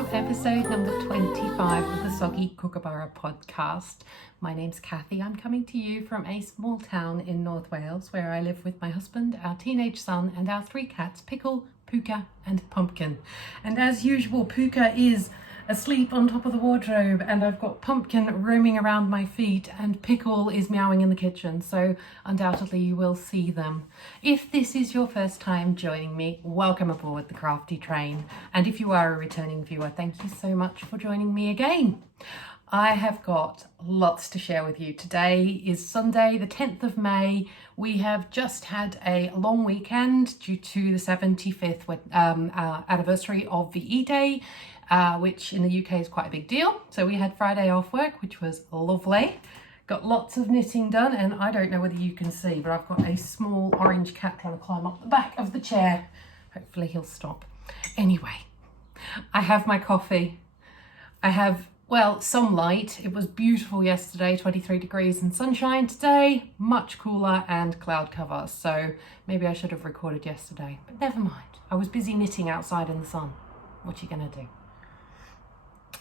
to episode number 25 of the Soggy Kookaburra podcast. My name's Kathy. I'm coming to you from a small town in North Wales where I live with my husband, our teenage son, and our three cats, Pickle, Puka, and Pumpkin. And as usual, Puka is asleep on top of the wardrobe, and I've got Pumpkin roaming around my feet, and Pickle is meowing in the kitchen, so undoubtedly you will see them. If this is your first time joining me, welcome aboard the crafty train, and if you are a returning viewer, thank you so much for joining me again. I have got lots to share with you. Today is Sunday, the 10th of May. We have just had a long weekend due to the 75th anniversary of VE Day, which in the UK is quite a big deal. So we had Friday off work, which was lovely. Got lots of knitting done, and I don't know whether you can see, but I've got a small orange cat trying to climb up the back of the chair. Hopefully he'll stop. Anyway, I have my coffee. I have, well, some light. It was beautiful yesterday, 23 degrees and sunshine. Today, much cooler and cloud cover. So maybe I should have recorded yesterday, but never mind. I was busy knitting outside in the sun. What are you gonna do?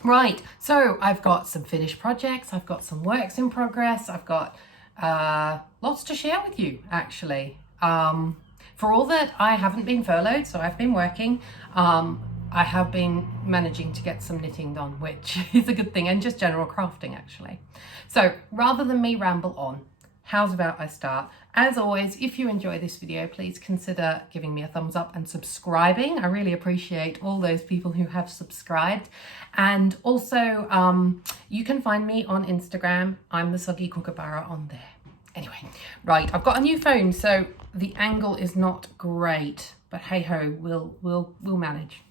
Right, so I've got some finished projects, I've got some works in progress, I've got lots to share with you actually. For all that I haven't been furloughed, so I've been working, I have been managing to get some knitting done, which is a good thing, and just general crafting actually. So rather than me ramble on, how's about I start? As always, if you enjoy this video, please consider giving me a thumbs up and subscribing. I really appreciate all those people who have subscribed. And also, you can find me on Instagram. I'm the Soggy Kookaburra on there. Anyway, right, I've got a new phone, so the angle is not great, but hey ho, we'll manage.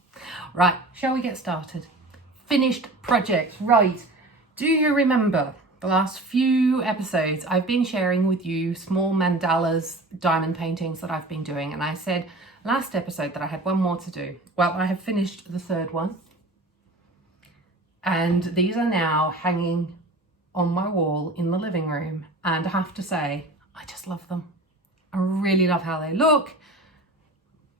Right, shall we get started? Finished projects, right. Do you remember the last few episodes I've been sharing with you small mandalas, diamond paintings that I've been doing, and I said last episode that I had one more to do. Well, I have finished the third one, and these are now hanging on my wall in the living room, and I have to say I just love them. I really love how they look.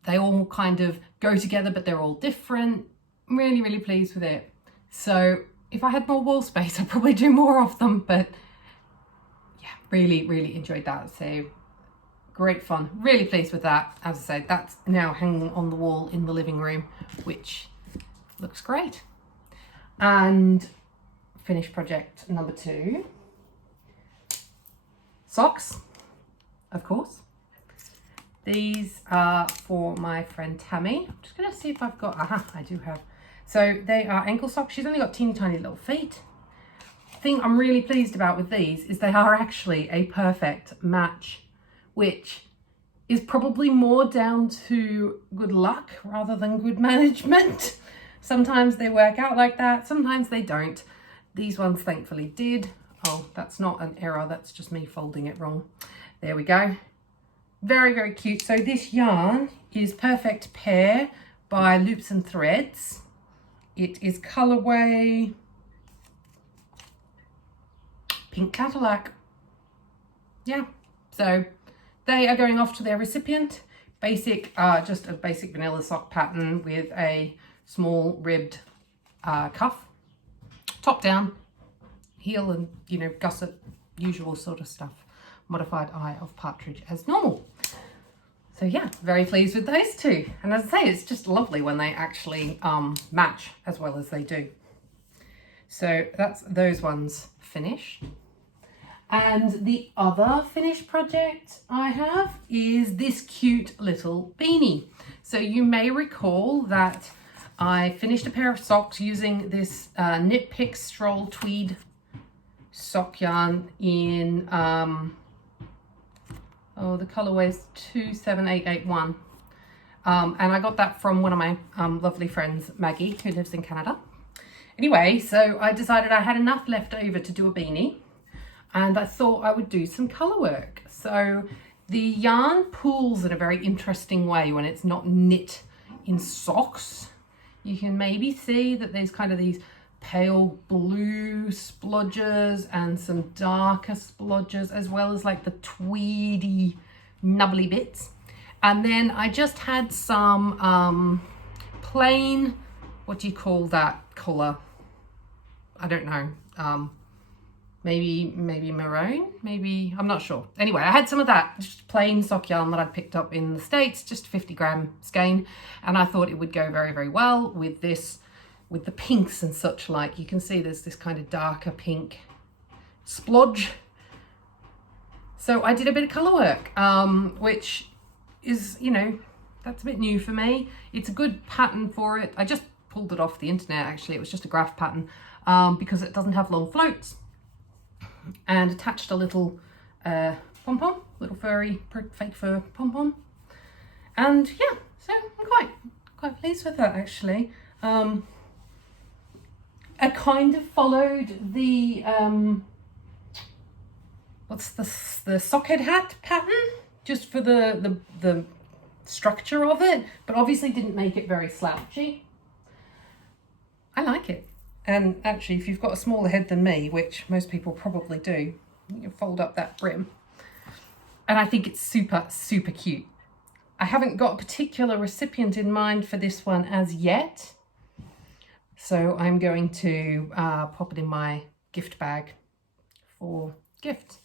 They all kind of go together, but they're all different. I'm really pleased with it. So if I had more wall space, I'd probably do more of them, but yeah, really enjoyed that. So great fun, really pleased with that. As I said, that's now hanging on the wall in the living room, which looks great. And finished project number 2, socks, of course. These are for my friend Tammy. I'm just gonna see if I've got, I do have. So they are ankle socks. She's only got teeny tiny little feet. The thing I'm really pleased about with these is they are actually a perfect match, which is probably more down to good luck rather than good management. Sometimes they work out like that, sometimes they don't. These ones thankfully did. Oh, that's not an error, that's just me folding it wrong. There we go. Very cute. So this yarn is Perfect Pair by Loops and Threads. It is colorway Pink Cadillac. Yeah, so they are going off to their recipient. Basic, just a basic vanilla sock pattern with a small ribbed cuff, top down, heel and, you know, gusset, usual sort of stuff. Modified eye of partridge as normal. So yeah, very pleased with those two. And as I say, it's just lovely when they actually match as well as they do. So that's those ones finished. And the other finished project I have is this cute little beanie. So you may recall that I finished a pair of socks using this Knit Picks Stroll Tweed sock yarn in the colorway is 27881, and I got that from one of my lovely friends, Maggie, who lives in Canada. Anyway, so I decided I had enough left over to do a beanie, and I thought I would do some color work. So the yarn pools in a very interesting way when it's not knit in socks. You can maybe see that there's kind of these pale blue splodges and some darker splodges, as well as like the tweedy nubbly bits. And then I just had some plain what do you call that colour? I don't know. Maybe maroon, maybe, I'm not sure. Anyway, I had some of that, just plain sock yarn that I picked up in the States, just 50 gram skein, and I thought it would go very, very well with this, with the pinks and such like. You can see there's this kind of darker pink splodge. So I did a bit of colour work, which is, you know, that's a bit new for me. It's a good pattern for it. I just pulled it off the internet, actually. It was just a graph pattern because it doesn't have long floats, and attached a little pom-pom, little furry, fake fur pom-pom. And yeah, so I'm quite pleased with that, actually. I kind of followed the what's the sockhead hat pattern, just for the structure of it, but obviously didn't make it very slouchy. I like it. And actually, if you've got a smaller head than me, which most people probably do, you fold up that brim. And I think it's super, super cute. I haven't got a particular recipient in mind for this one as yet. So I'm going to pop it in my gift bag for gift.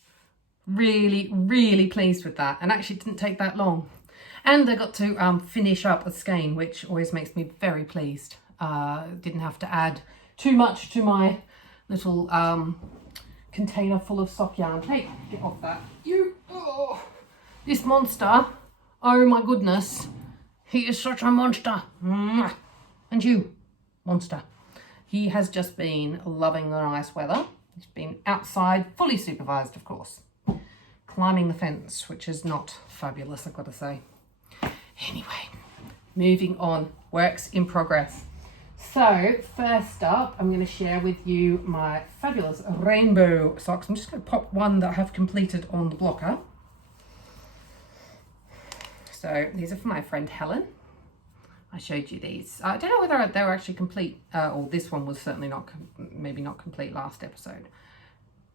Really, really pleased with that. And actually it didn't take that long. And I got to finish up a skein, which always makes me very pleased. Didn't have to add too much to my little container full of sock yarn. Hey, get off that. You, oh, this monster, oh my goodness, he is such a monster. And you, monster. He has just been loving the nice weather. He's been outside, fully supervised, of course, climbing the fence, which is not fabulous, I've got to say. Anyway, moving on, works in progress. So first up, I'm going to share with you my fabulous rainbow socks. I'm just going to pop one that I have completed on the blocker. So these are for my friend Helen. I showed you these. I don't know whether they were actually complete, or this one was certainly not, maybe not complete last episode.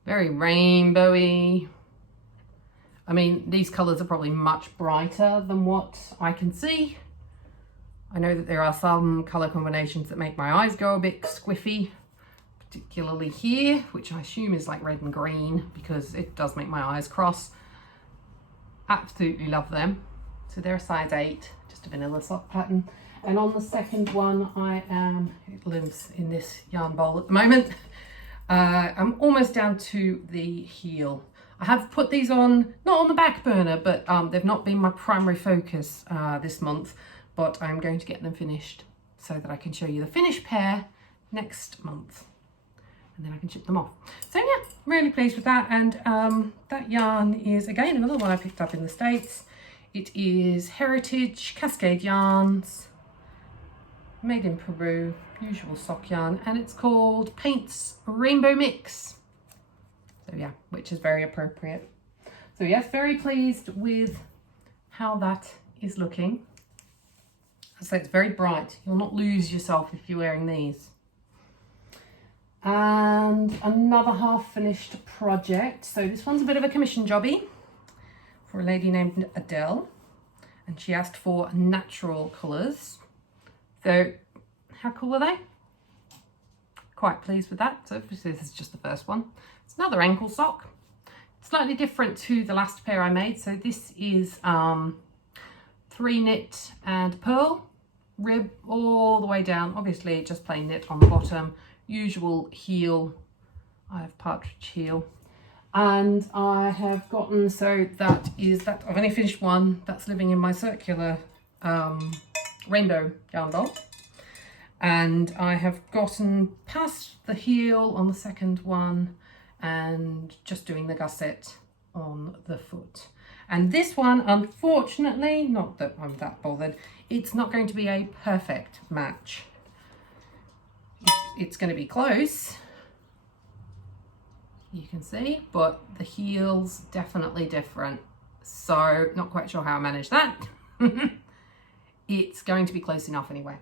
Very rainbowy. I mean, these colours are probably much brighter than what I can see. I know that there are some colour combinations that make my eyes go a bit squiffy, particularly here, which I assume is like red and green, because it does make my eyes cross. Absolutely love them. So they're a size 8, just a vanilla sock pattern. And on the second one, it lives in this yarn bowl at the moment. I'm almost down to the heel. I have put these on, not on the back burner, but they've not been my primary focus this month. But I'm going to get them finished so that I can show you the finished pair next month. And then I can ship them off. So yeah, really pleased with that. And that yarn is, again, another one I picked up in the States. It is Heritage Cascade Yarns, made in Peru, usual sock yarn. And it's called Paints Rainbow Mix. So yeah, which is very appropriate. So yes, very pleased with how that is looking. So it's very bright. You'll not lose yourself if you're wearing these. And another half finished project. So this one's a bit of a commission jobby for a lady named Adele. And she asked for natural colours. So how cool are they? Quite pleased with that. So this is just the first one. It's another ankle sock. Slightly different to the last pair I made. So this is 3 knit and pearl, rib all the way down, obviously just plain knit on the bottom, usual heel. I have partridge heel, and I have gotten, so that is that, I've only finished one that's living in my circular rainbow yarn bowl, and I have gotten past the heel on the second one and just doing the gusset on the foot. And this one, unfortunately, not that I'm that bothered, it's not going to be a perfect match. It's going to be close, you can see, but the heel's definitely different. So not quite sure how I managed that. It's going to be close enough anyway.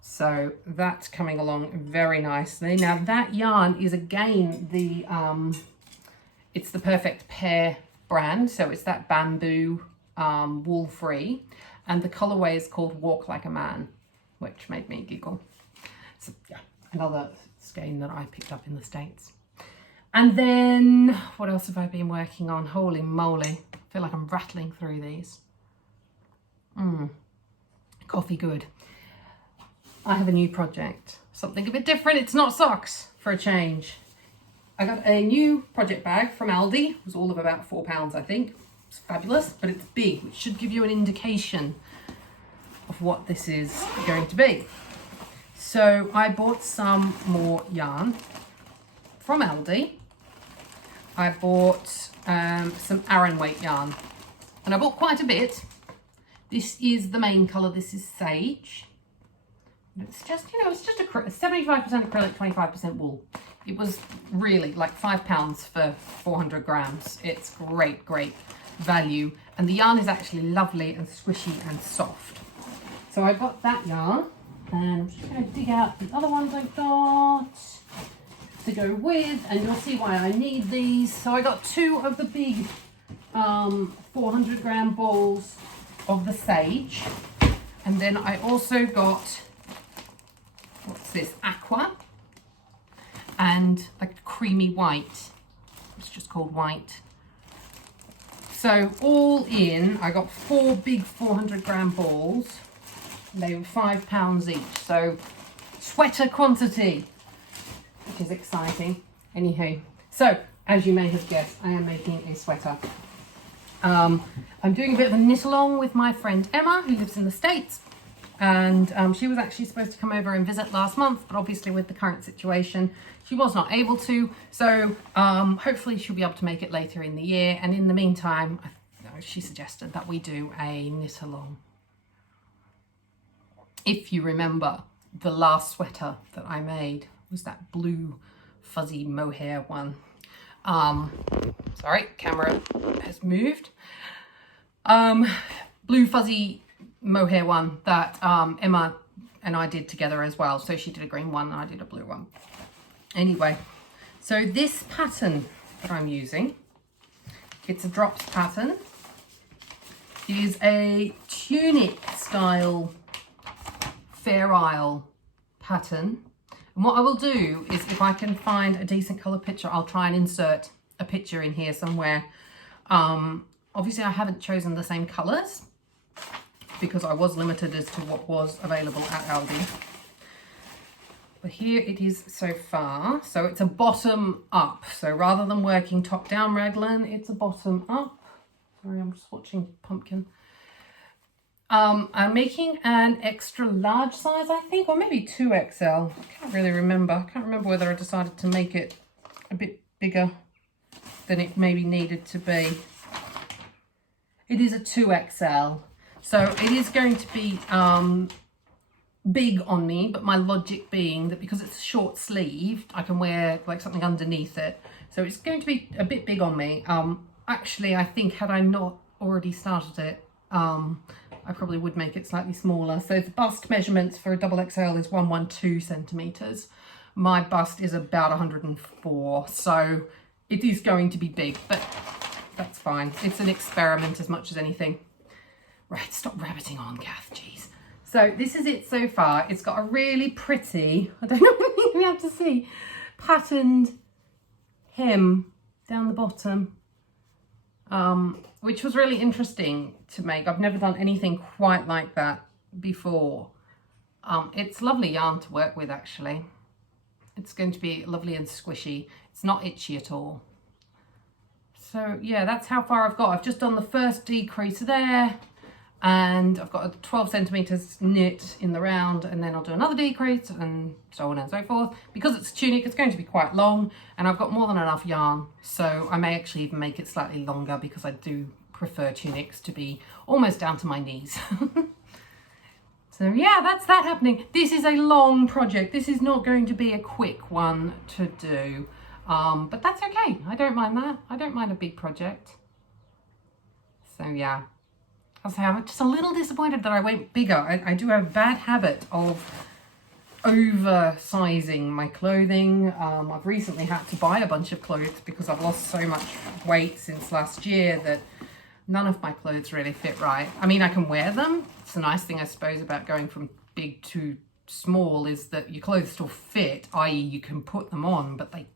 So that's coming along very nicely. Now that yarn is again the, it's the Perfect Pair brand, so it's that bamboo wool free, and the colorway is called Walk Like a Man. which made me giggle. So yeah, another skein that I picked up in the States. And then what else have I been working on? Holy moly, I feel like I'm rattling through these. Coffee good. I have a new project, something a bit different. It's not socks, for a change. I got a new project bag from Aldi. It was all of about £4, I think. It's fabulous, but it's big, which should give you an indication of what this is going to be. So I bought some more yarn from Aldi. I bought some Aran weight yarn, and I bought quite a bit. This is the main colour. This is Sage. It's just, you know, it's just a 75% acrylic, 25% wool. It was really like £5 for 400 grams. It's great, great value. And the yarn is actually lovely and squishy and soft. So I got that yarn, and I'm just going to dig out the other ones I got to go with, and you'll see why I need these. So I got 2 of the big 400 gram balls of the Sage, and then I also got, what's this, Aqua, and like creamy white. It's just called white. So all in, I got 4 big 400 gram balls. They were £5 each. So sweater quantity, which is exciting. Anywho, so as you may have guessed, I am making a sweater. I'm doing a bit of a knit along with my friend Emma, who lives in the States. And she was actually supposed to come over and visit last month, but obviously with the current situation, she was not able to. So hopefully she'll be able to make it later in the year. And in the meantime, she suggested that we do a knit along. If you remember, the last sweater that I made was that blue fuzzy mohair one. Sorry, camera has moved. Blue fuzzy mohair one that Emma and I did together as well. So she did a green one and I did a blue one. Anyway, so this pattern that I'm using, it's a drops pattern, is a tunic style Fair Isle pattern. And what I will do is, if I can find a decent colour picture, I'll try and insert a picture in here somewhere. Obviously I haven't chosen the same colours because I was limited as to what was available at Aldi. But here it is so far. So it's a bottom up. So rather than working top down raglan, it's a bottom up. Sorry, I'm just watching Pumpkin. I'm making an extra large size, I think, or maybe 2XL. I can't really remember. I can't remember whether I decided to make it a bit bigger than it maybe needed to be. It is a 2XL. So it is going to be big on me, but my logic being that because it's short sleeved, I can wear like something underneath it. So it's going to be a bit big on me. Actually, I think had I not already started it, I probably would make it slightly smaller. So the bust measurements for a double XL is 112 centimeters. My bust is about 104. So it is going to be big, but that's fine. It's an experiment as much as anything. Right, stop rabbiting on, Kath, jeez. So this is it so far. It's got a really pretty, I don't know if you'll be able to see, patterned hem down the bottom, which was really interesting to make. I've never done anything quite like that before. It's lovely yarn to work with, actually. It's going to be lovely and squishy. It's not itchy at all. So yeah, that's how far I've got. I've just done the first decrease there, and I've got a 12 centimeters knit in the round, and then I'll do another decrease and so on and so forth. Because it's a tunic, it's going to be quite long, and I've got more than enough yarn, so I may actually even make it slightly longer because I do prefer tunics to be almost down to my knees. So yeah, that's that happening. This is a long project. This is not going to be a quick one to do, but that's okay. I don't mind that. I don't mind a big project. So yeah. I'm just a little disappointed that I went bigger. I do have a bad habit of oversizing my clothing. I've recently had to buy a bunch of clothes because I've lost so much weight since last year that none of my clothes really fit right. I mean, I can wear them. It's a nice thing, I suppose, about going from big, too small is that your clothes still fit, i.e. you can put them on, but they're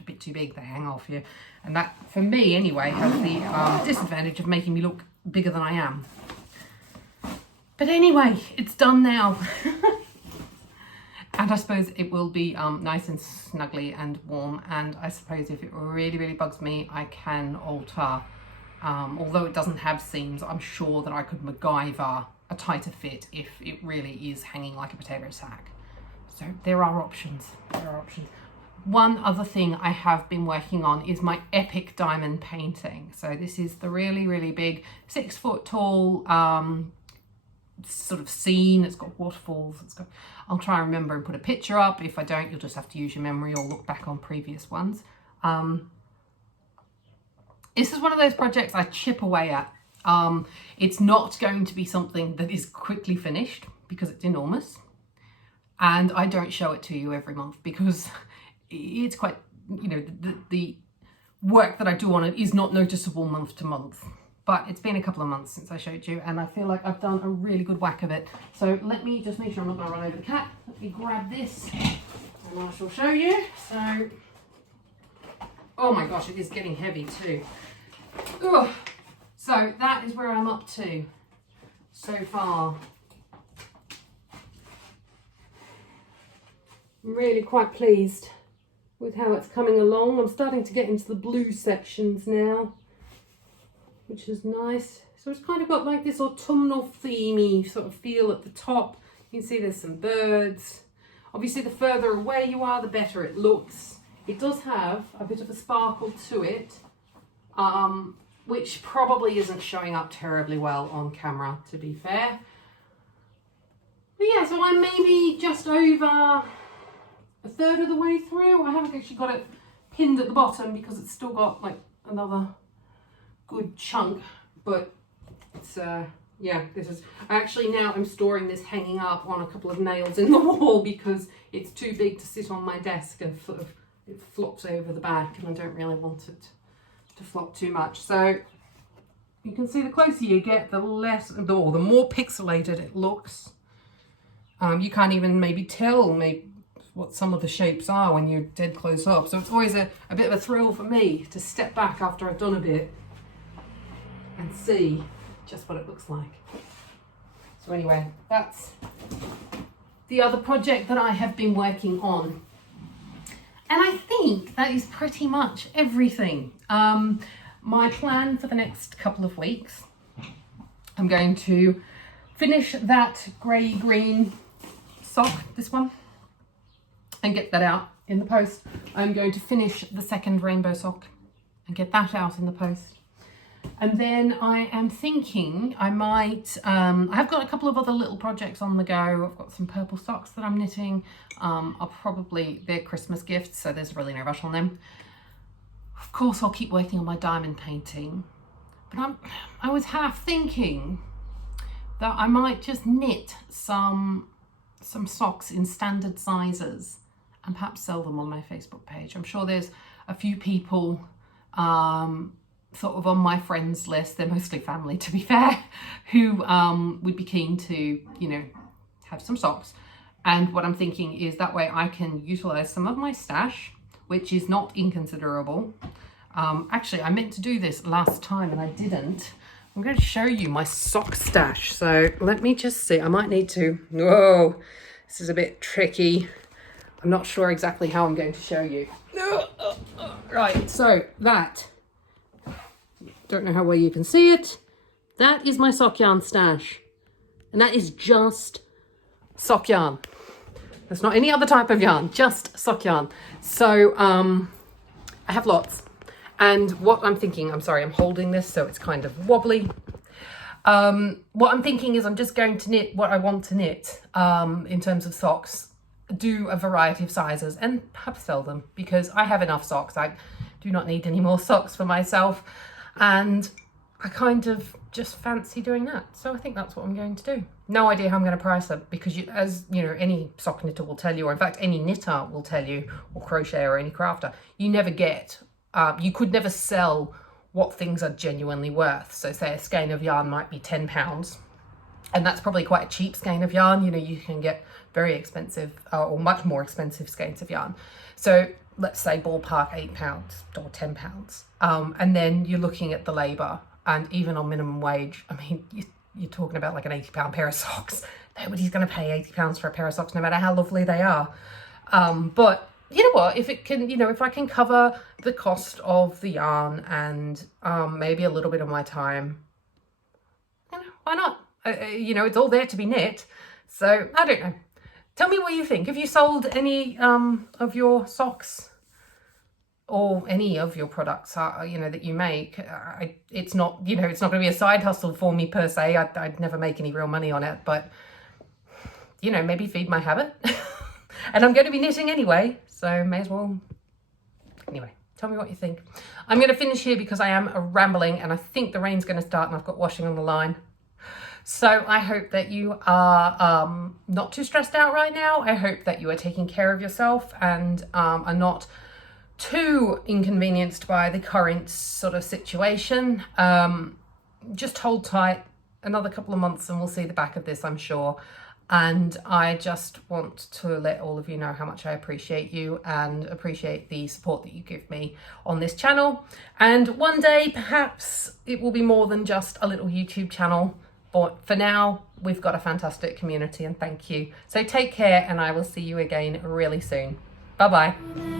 a bit too big, they hang off you. And that, for me anyway, has the disadvantage of making me look bigger than I am. But anyway, it's done now. And I suppose it will be nice and snuggly and warm. And I suppose if it really, really bugs me, I can alter. Although it doesn't have seams, I'm sure that I could MacGyver a tighter fit if it really is hanging like a potato sack. So there are options. There are options. One other thing I have been working on is my epic diamond painting. So this is the really, really big 6 foot tall sort of scene. It's got waterfalls. I'll try and remember and put a picture up. If I don't, you'll just have to use your memory or look back on previous ones. This is one of those projects I chip away at. It's not going to be something that is quickly finished because it's enormous. And I don't show it to you every month because it's quite, you know, the work that I do on it is not noticeable month to month. But it's been a couple of months since I showed you, and I feel like I've done a really good whack of it. So let me just make sure I'm not going to run over the cat. Let me grab this and I shall show you. So, oh my gosh, it is getting heavy too. Ugh. So that is where I'm up to so far. I'm really quite pleased with how it's coming along. I'm starting to get into the blue sections now, which is nice. So it's kind of got like this autumnal themey sort of feel at the top. You can see there's some birds. Obviously the further away you are, the better it looks. It does have a bit of a sparkle to it, which probably isn't showing up terribly well on camera, to be fair. But yeah, so I'm maybe just over a third of the way through. I haven't actually got it pinned at the bottom because it's still got like another good chunk, but it's yeah, this is actually, now I'm storing this hanging up on a couple of nails in the wall because it's too big to sit on my desk and sort of it flops over the back, and I don't really want it to flop too much. So you can see the closer you get, the less, or the more pixelated it looks. You can't even maybe tell what some of the shapes are when you're dead close up. So it's always a bit of a thrill for me to step back after I've done a bit and see just what it looks like. So anyway, that's the other project that I have been working on. And I think that is pretty much everything. My plan for the next couple of weeks, I'm going to finish that grey-green sock, this one, and get that out in the post. I'm going to finish the second rainbow sock and get that out in the post. And then I am thinking I might, I have got a couple of other little projects on the go. I've got some purple socks that I'm knitting. They're Christmas gifts, so there's really no rush on them. Of course, I'll keep working on my diamond painting, but I was half thinking that I might just knit some socks in standard sizes and perhaps sell them on my Facebook page. I'm sure there's a few people sort of on my friends list, they're mostly family to be fair, who would be keen to, you know, have some socks. And what I'm thinking is that way I can utilize some of my stash, which is not inconsiderable. Actually, I meant to do this last time and I didn't. I'm going to show you my sock stash. So let me just see. I might need to, whoa, this is a bit tricky. I'm not sure exactly how I'm going to show you. Right, so that, don't know how well you can see it. That is my sock yarn stash. And that is just sock yarn. There's not any other type of yarn, just sock yarn. So I have lots. And what I'm thinking, I'm sorry, I'm holding this so it's kind of wobbly. What I'm thinking is I'm just going to knit what I want to knit in terms of socks, do a variety of sizes and perhaps sell them because I have enough socks. I do not need any more socks for myself. And I kind of just fancy doing that. So I think that's what I'm going to do. No idea how I'm going to price it because as you know, any sock knitter will tell you, or in fact, any knitter will tell you, or crocheter or any crafter, you never get, you could never sell what things are genuinely worth. So say a skein of yarn might be £10 And that's probably quite a cheap skein of yarn. You know, you can get very expensive or much more expensive skeins of yarn. So let's say ballpark £8 or £10. And then you're looking at the labour, and even on minimum wage, I mean, you're talking about like an £80 pair of socks. Nobody's going to pay £80 for a pair of socks, no matter how lovely they are. But you know what, if it can, you know, if I can cover the cost of the yarn and maybe a little bit of my time, you know, why not? You know, it's all there to be knit. So I don't know. Tell me what you think. Have you sold any of your socks or any of your products, you know, that you make? It's not, you know, it's not going to be a side hustle for me per se. I'd never make any real money on it, but, you know, maybe feed my habit. And I'm going to be knitting anyway, so may as well. Anyway, tell me what you think. I'm going to finish here because I am rambling, and I think the rain's going to start, and I've got washing on the line. So I hope that you are not too stressed out right now. I hope that you are taking care of yourself and are not too inconvenienced by the current sort of situation. Just hold tight another couple of months and we'll see the back of this, I'm sure. And I just want to let all of you know how much I appreciate you and appreciate the support that you give me on this channel. And one day, perhaps it will be more than just a little YouTube channel. But for now, we've got a fantastic community, and thank you. So take care, and I will see you again really soon. Bye-bye.